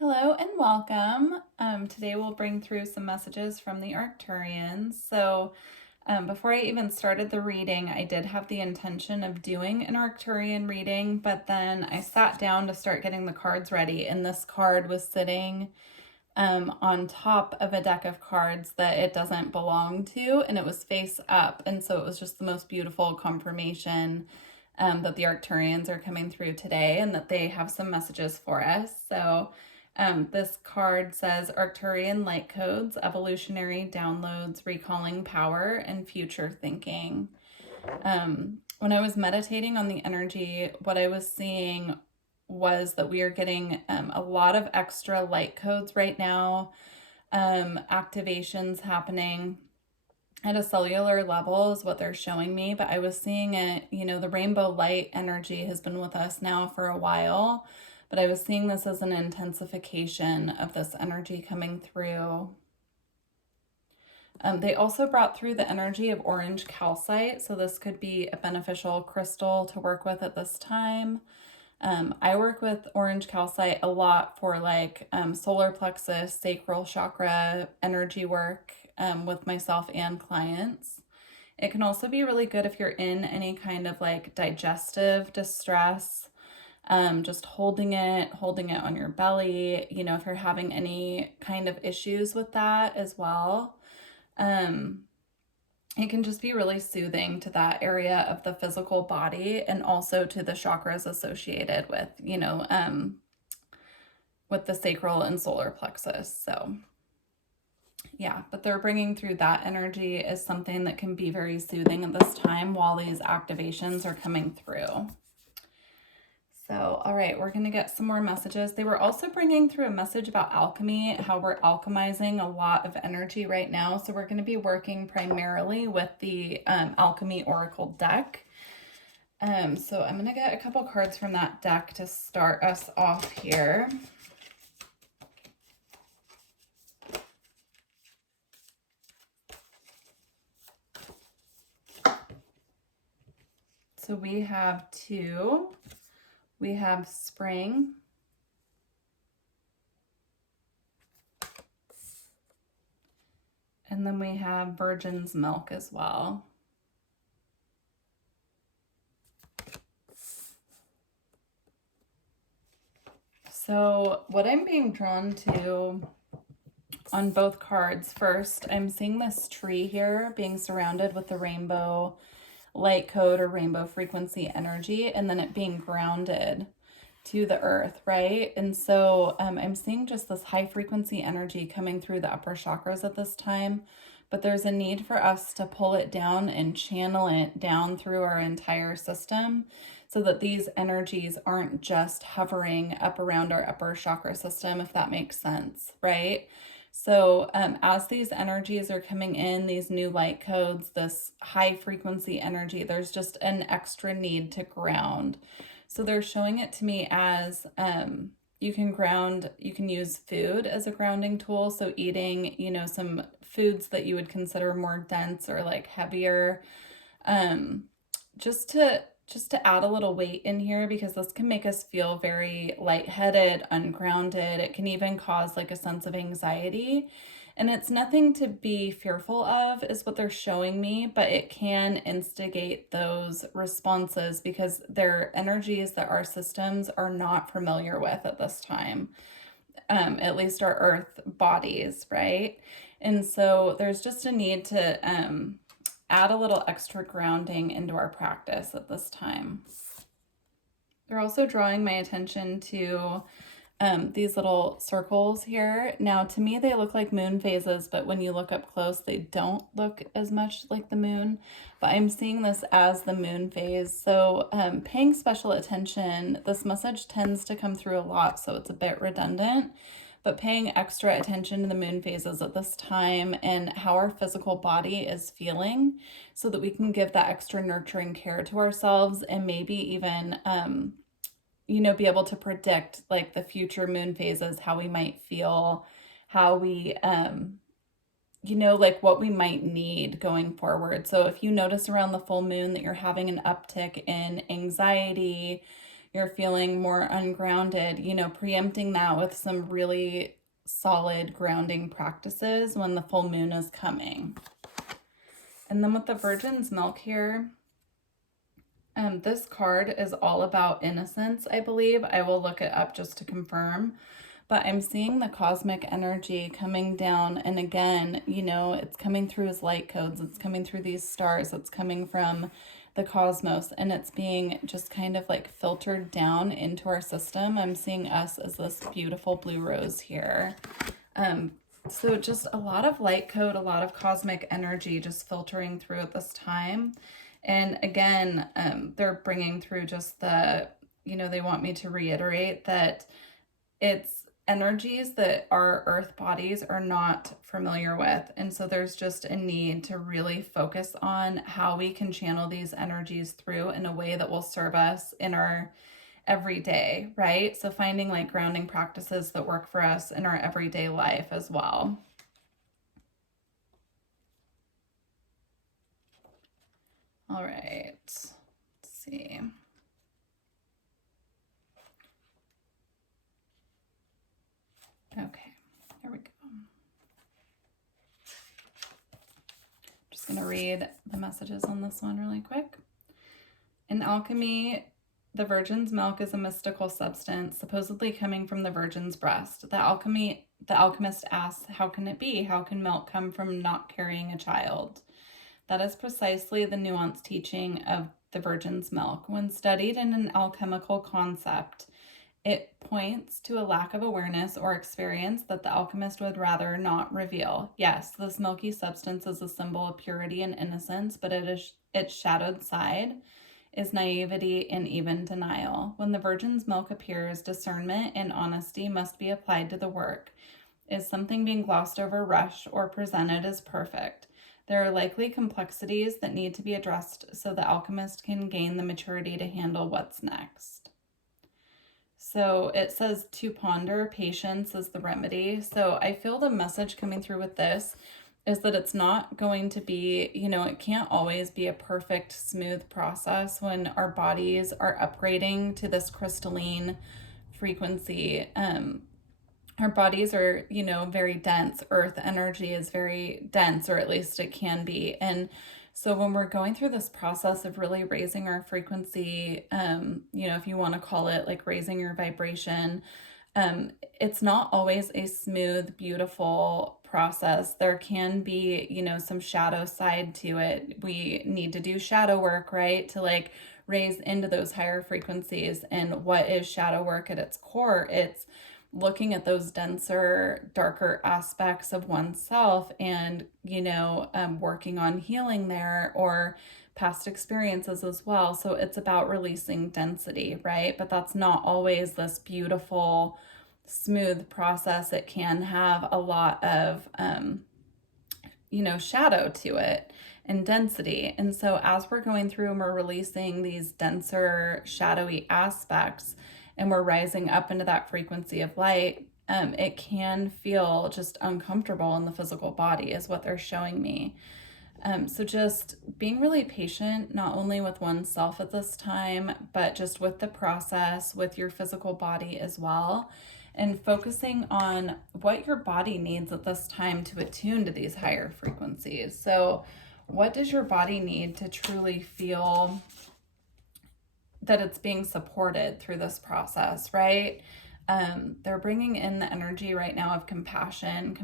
Hello and welcome. Today we'll bring through some messages from the Arcturians. Before I even started the reading, I did have the intention of doing an Arcturian reading, but then I sat down to start getting the cards ready, and this card was sitting on top of a deck of cards that it doesn't belong to, and it was face up, and so it was just the most beautiful confirmation that the Arcturians are coming through today and that they have some messages for us. This card says Arcturian light codes, evolutionary downloads, recalling power, and future thinking. When I was meditating on the energy, what I was seeing was that we are getting a lot of extra light codes right now, activations happening at a cellular level is what they're showing me, but I was seeing it, the rainbow light energy has been with us now for a while, but I was seeing this as an intensification of this energy coming through. They also brought through the energy of orange calcite, so this could be a beneficial crystal to work with at this time. I work with orange calcite a lot for solar plexus, sacral chakra energy work with myself and clients. It can also be really good if you're in any kind of digestive distress, just holding it on your belly, if you're having any kind of issues with that as well. It can just be really soothing to that area of the physical body and also to the chakras associated with, with the sacral and solar plexus. So yeah, but they're bringing through that energy as something that can be very soothing at this time while these activations are coming through. So, all right, we're going to get some more messages. They were also bringing through a message about alchemy, how we're alchemizing a lot of energy right now. So we're going to be working primarily with the Alchemy Oracle deck. So I'm going to get a couple cards from that deck to start us off here. So we have two. We have spring. And then we have virgin's milk as well. So what I'm being drawn to on both cards, first, I'm seeing this tree here being surrounded with the rainbow light code or rainbow frequency energy, and then it being grounded to the earth, right? And so I'm seeing just this high frequency energy coming through the upper chakras at this time, but there's a need for us to pull it down and channel it down through our entire system so that these energies aren't just hovering up around our upper chakra system, if that makes sense, right? So as these energies are coming in, these new light codes, this high frequency energy, there's just an extra need to ground. So they're showing it to me as you can use food as a grounding tool. So eating, some foods that you would consider more dense or heavier, just to add a little weight in here, because this can make us feel very lightheaded, ungrounded. It can even cause a sense of anxiety. And it's nothing to be fearful of, is what they're showing me, but it can instigate those responses because they're energies that our systems are not familiar with at this time, at least our earth bodies, right? And so there's just a need to add a little extra grounding into our practice at this time. They're also drawing my attention to these little circles here. Now, to me, they look like moon phases, but when you look up close, they don't look as much like the moon. But I'm seeing this as the moon phase. So paying special attention, this message tends to come through a lot, so it's a bit redundant. But paying extra attention to the moon phases at this time and how our physical body is feeling so that we can give that extra nurturing care to ourselves and maybe even be able to predict the future moon phases, how we might feel, how we, what we might need going forward. So if you notice around the full moon that you're having an uptick in anxiety, you're feeling more ungrounded, you know, preempting that with some really solid grounding practices when the full moon is coming. And then with the Virgin's Milk here, this card is all about innocence, I believe. I will look it up just to confirm. But I'm seeing the cosmic energy coming down. And again, you know, it's coming through as light codes. It's coming through these stars. It's coming from the cosmos. And it's being just kind of like filtered down into our system. I'm seeing us as this beautiful blue rose here. So just a lot of light code, a lot of cosmic energy just filtering through at this time. And again, they're bringing through just the, you know, they want me to reiterate that it's energies that our earth bodies are not familiar with. And so there's just a need to really focus on how we can channel these energies through in a way that will serve us in our everyday, right? So finding like grounding practices that work for us in our everyday life as well. All right, let's see. Okay, there we go. Just gonna read the messages on this one really quick. In alchemy, the virgin's milk is a mystical substance, supposedly coming from the virgin's breast. The alchemist asks, how can it be? How can milk come from not carrying a child? That is precisely the nuanced teaching of the virgin's milk. When studied in an alchemical concept, it points to a lack of awareness or experience that the alchemist would rather not reveal. Yes, this milky substance is a symbol of purity and innocence, but its shadowed side is naivety and even denial. When the virgin's milk appears, discernment and honesty must be applied to the work. Is something being glossed over, rushed, or presented as perfect? There are likely complexities that need to be addressed so the alchemist can gain the maturity to handle what's next. So it says to ponder, patience is the remedy. So I feel the message coming through with this is that it's not going to be, you know, it can't always be a perfect, smooth process when our bodies are upgrading to this crystalline frequency. Our bodies are, you know, very dense. Earth energy is very dense, or at least it can be. And so when we're going through this process of really raising our frequency, you know, if you want to call it like raising your vibration, it's not always a smooth, beautiful process. There can be, you know, some shadow side to it. We need to do shadow work, right? To like raise into those higher frequencies. And what is shadow work at its core? It's looking at those denser, darker aspects of oneself and, you know, working on healing there, or past experiences as well. So it's about releasing density, right? But that's not always this beautiful, smooth process. It can have a lot of, you know, shadow to it and density. And so as we're going through and we're releasing these denser, shadowy aspects, and we're rising up into that frequency of light, it can feel just uncomfortable in the physical body is what they're showing me. So just being really patient, not only with oneself at this time, but just with the process, with your physical body as well, and focusing on what your body needs at this time to attune to these higher frequencies. So what does your body need to truly feel that it's being supported through this process, right? They're bringing in the energy right now of compassion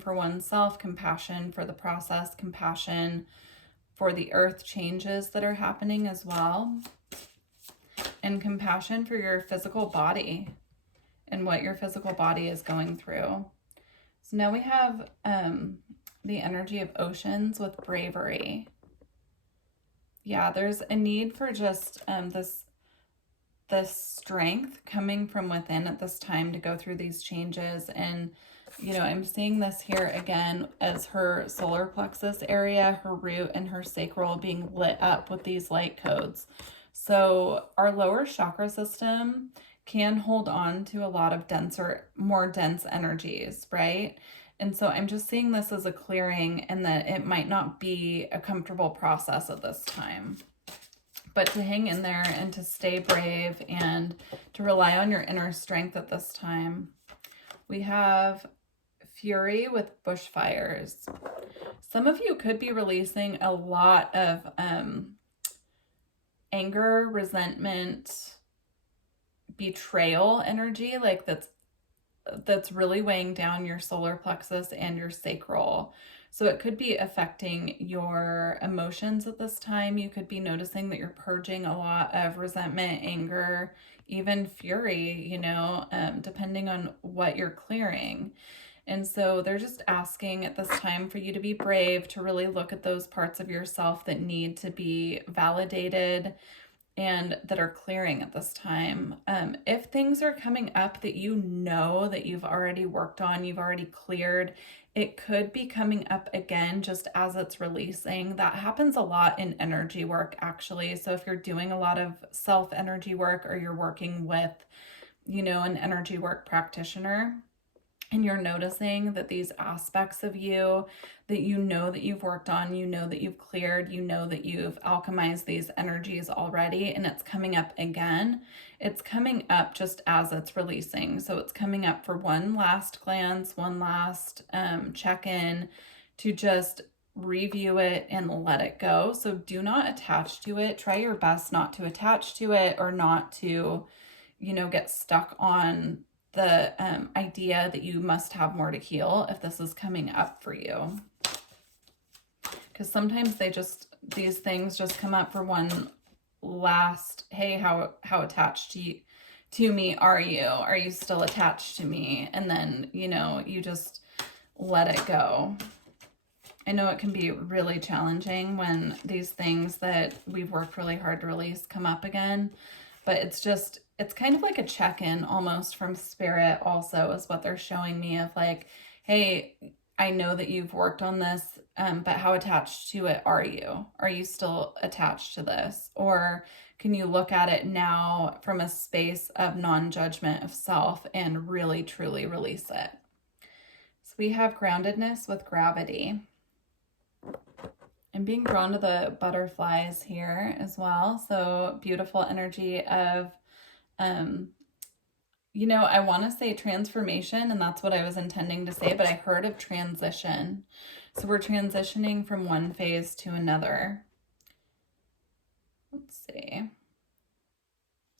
for oneself, compassion for the process, compassion for the earth changes that are happening as well, and compassion for your physical body and what your physical body is going through. So now we have the energy of oceans with bravery. Yeah, there's a need for just this strength coming from within at this time to go through these changes. And, you know, I'm seeing this here again as her solar plexus area, her root, and her sacral being lit up with these light codes. So our lower chakra system can hold on to a lot of denser, more dense energies, right? And so I'm just seeing this as a clearing, and that it might not be a comfortable process at this time. but to hang in there and to stay brave and to rely on your inner strength at this time. We have Fury with bushfires. Some of you could be releasing a lot of anger, resentment, betrayal energy, like that's really weighing down your solar plexus and your sacral. So it could be affecting your emotions at this time. You could be noticing that you're purging a lot of resentment, anger, even fury, you know, depending on what you're clearing. And so they're just asking at this time for you to be brave, to really look at those parts of yourself that need to be validated and that are clearing at this time. If things are coming up that you know that you've already worked on, you've already cleared, it could be coming up again just as it's releasing. That happens a lot in energy work, actually. So if you're doing a lot of self-energy work, or you're working with, you know, an energy work practitioner, and you're noticing that these aspects of you that you know that you've worked on, you know that you've cleared, you know that you've alchemized these energies already, and it's coming up again, it's coming up just as it's releasing. So it's coming up for one last glance, one last check-in, to just review it and let it go. So do not attach to it. Try your best not to attach to it, or not to, you know, get stuck on the idea that you must have more to heal if this is coming up for you. Because sometimes these things just come up for one last, hey, how attached to me are you? Are you still attached to me? And then, you know, you just let it go. I know it can be really challenging when these things that we've worked really hard to release come up again, but it's kind of like a check-in almost from spirit also, is what they're showing me, of like, hey, I know that you've worked on this, but how attached to it are you? Are you still attached to this? Or can you look at it now from a space of non-judgment of self and really truly release it? So we have groundedness with gravity. I'm being drawn to the butterflies here as well. So beautiful energy of, you know, I want to say transformation, and that's what I was intending to say, but I heard of transition. So we're transitioning from one phase to another. Let's see.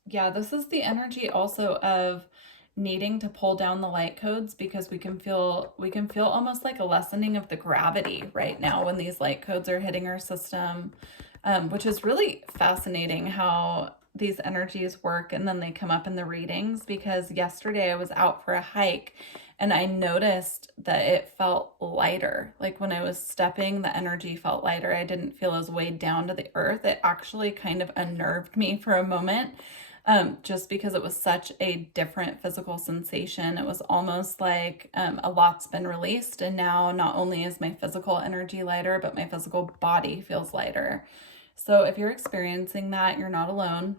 Yeah, this is the energy also of needing to pull down the light codes, because we can feel almost like a lessening of the gravity right now when these light codes are hitting our system, which is really fascinating how these energies work, and then they come up in the readings. Because yesterday I was out for a hike and I noticed that it felt lighter. Like when I was stepping, the energy felt lighter. I didn't feel as weighed down to the earth. It actually kind of unnerved me for a moment, just because it was such a different physical sensation. It was almost like a lot's been released, and now not only is my physical energy lighter, but my physical body feels lighter. So if you're experiencing that, you're not alone.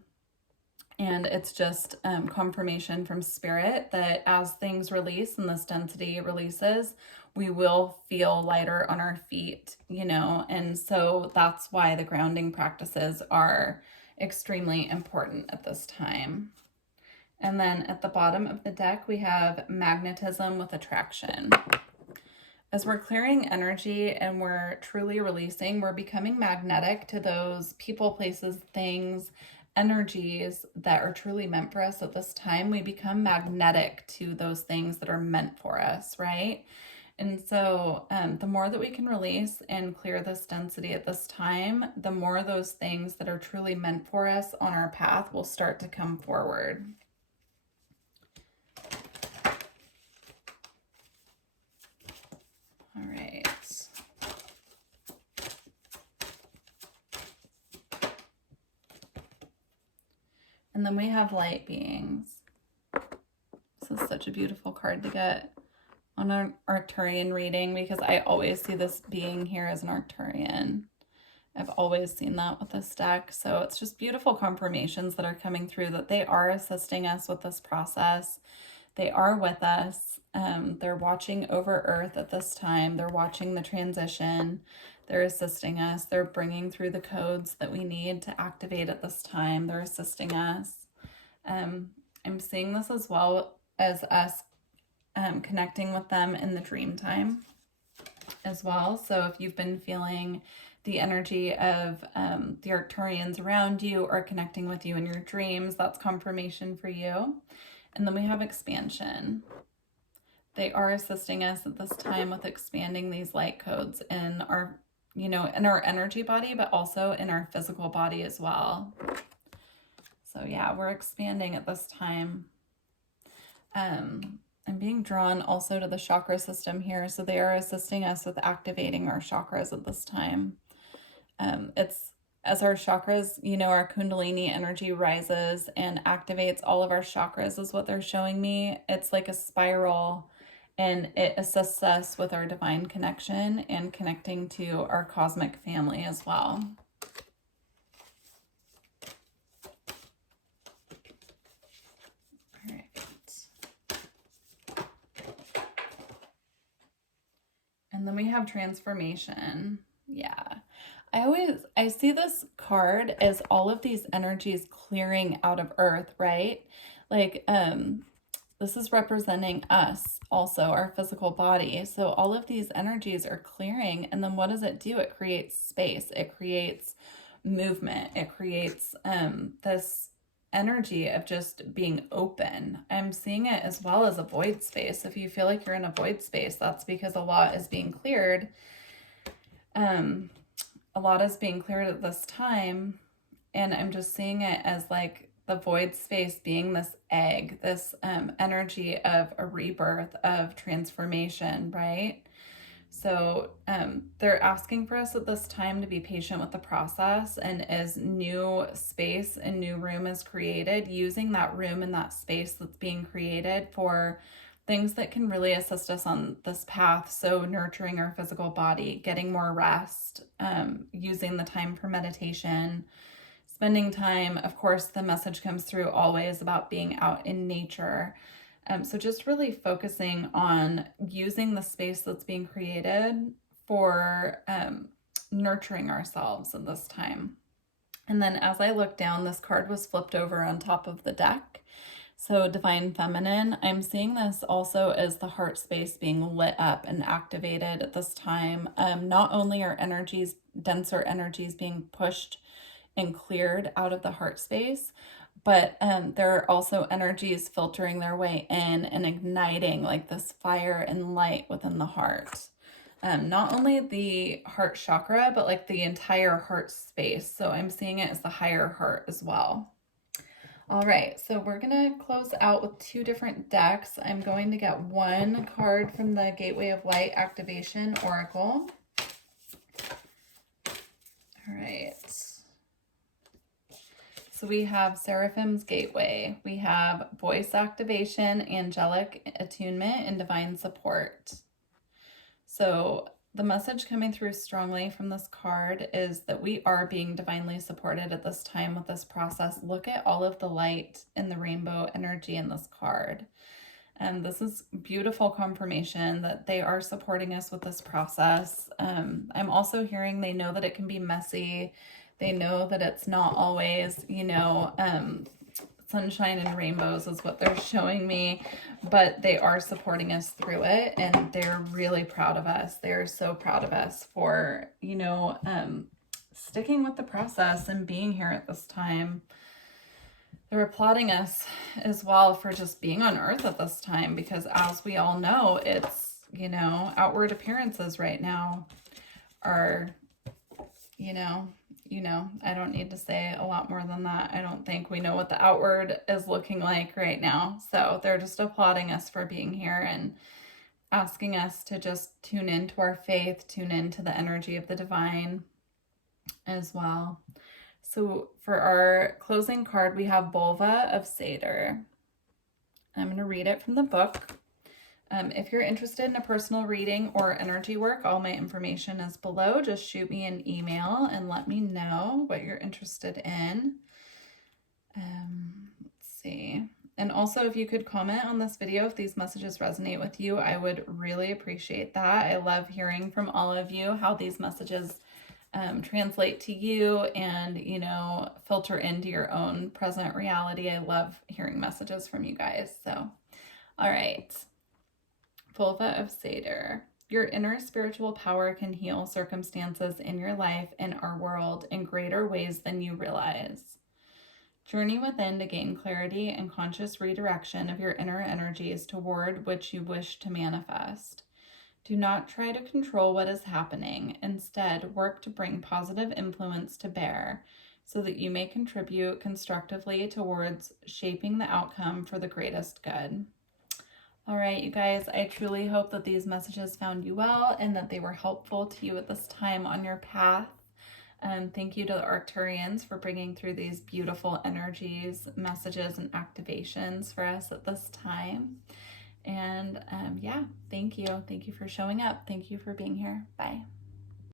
And it's just confirmation from spirit that as things release and this density releases, we will feel lighter on our feet, you know. And so that's why the grounding practices are extremely important at this time. And then at the bottom of the deck, we have magnetism with attraction. As we're clearing energy and we're truly releasing, we're becoming magnetic to those people, places, things, energies that are truly meant for us at this time. We become magnetic to those things that are meant for us, right? And so the more that we can release and clear this density at this time, the more those things that are truly meant for us on our path will start to come forward. All right. And then we have light beings. This is such a beautiful card to get on an Arcturian reading, because I always see this being here as an Arcturian. I've always seen that with this deck. So it's just beautiful confirmations that are coming through that they are assisting us with this process. They are with us. They're watching over Earth at this time. They're watching the transition. They're assisting us. They're bringing through the codes that we need to activate at this time. They're assisting us. I'm seeing this as well as us connecting with them in the dream time as well. So if you've been feeling the energy of the Arcturians around you or connecting with you in your dreams, that's confirmation for you. And then we have expansion. They are assisting us at this time with expanding these light codes in our, in our energy body, but also in our physical body as well. So yeah, we're expanding at this time. I'm being drawn also to the chakra system here. So they are assisting us with activating our chakras at this time. It's as our chakras, our Kundalini energy rises and activates all of our chakras is what they're showing me. It's like a spiral, and it assists us with our divine connection and connecting to our cosmic family as well. All right. And then we have transformation. Yeah. I see this card as all of these energies clearing out of Earth, right? Like, this is representing us also, our physical body. So all of these energies are clearing. And then what does it do? It creates space. It creates movement. It creates this energy of just being open. I'm seeing it as well as a void space. If you feel like you're in a void space, that's because a lot is being cleared. A lot is being cleared at this time, and I'm just seeing it as like the void space being this egg, this energy of a rebirth, of transformation, right? So they're asking for us at this time to be patient with the process, and as new space and new room is created, using that room and that space that's being created for things that can really assist us on this path. So nurturing our physical body, getting more rest, using the time for meditation, spending time. Of course, the message comes through always about being out in nature. So just really focusing on using the space that's being created for nurturing ourselves in this time. And then as I look down, this card was flipped over on top of the deck. So divine feminine, I'm seeing this also as the heart space being lit up and activated at this time. Not only are energies, denser energies being pushed and cleared out of the heart space, but there are also energies filtering their way in and igniting like this fire and light within the heart. Not only the heart chakra, but like the entire heart space. So I'm seeing it as the higher heart as well. All right, so we're going to close out with two different decks. I'm going to get one card from the Gateway of Light Activation Oracle. All right. So we have Seraphim's Gateway. We have Voice Activation, Angelic Attunement, and Divine Support. So the message coming through strongly from this card is that we are being divinely supported at this time with this process. Look at all of the light and the rainbow energy in this card. And this is beautiful confirmation that they are supporting us with this process. I'm also hearing they know that it can be messy. They know that it's not always, sunshine and rainbows is what they're showing me, but they are supporting us through it, and they're really proud of us. They're so proud of us for, sticking with the process and being here at this time. They're applauding us as well for just being on Earth at this time, because as we all know, it's, outward appearances right now are, I don't need to say a lot more than that. I don't think we know what the outward is looking like right now. So they're just applauding us for being here and asking us to just tune into our faith, tune into the energy of the divine as well. So for our closing card, we have Volva of Satyr. I'm going to read it from the book. If you're interested in a personal reading or energy work, all my information is below. Just shoot me an email and let me know what you're interested in. Let's see. And also, if you could comment on this video if these messages resonate with you, I would really appreciate that. I love hearing from all of you how these messages translate to you and, you know, filter into your own present reality. I love hearing messages from you guys. So, all right. Vulva of Satyr. Your inner spiritual power can heal circumstances in your life and our world in greater ways than you realize. Journey within to gain clarity and conscious redirection of your inner energies toward which you wish to manifest. Do not try to control what is happening. Instead, work to bring positive influence to bear so that you may contribute constructively towards shaping the outcome for the greatest good. All right, you guys, I truly hope that these messages found you well and that they were helpful to you at this time on your path. Thank you to the Arcturians for bringing through these beautiful energies, messages, and activations for us at this time. And yeah, thank you. Thank you for showing up. Thank you for being here. Bye.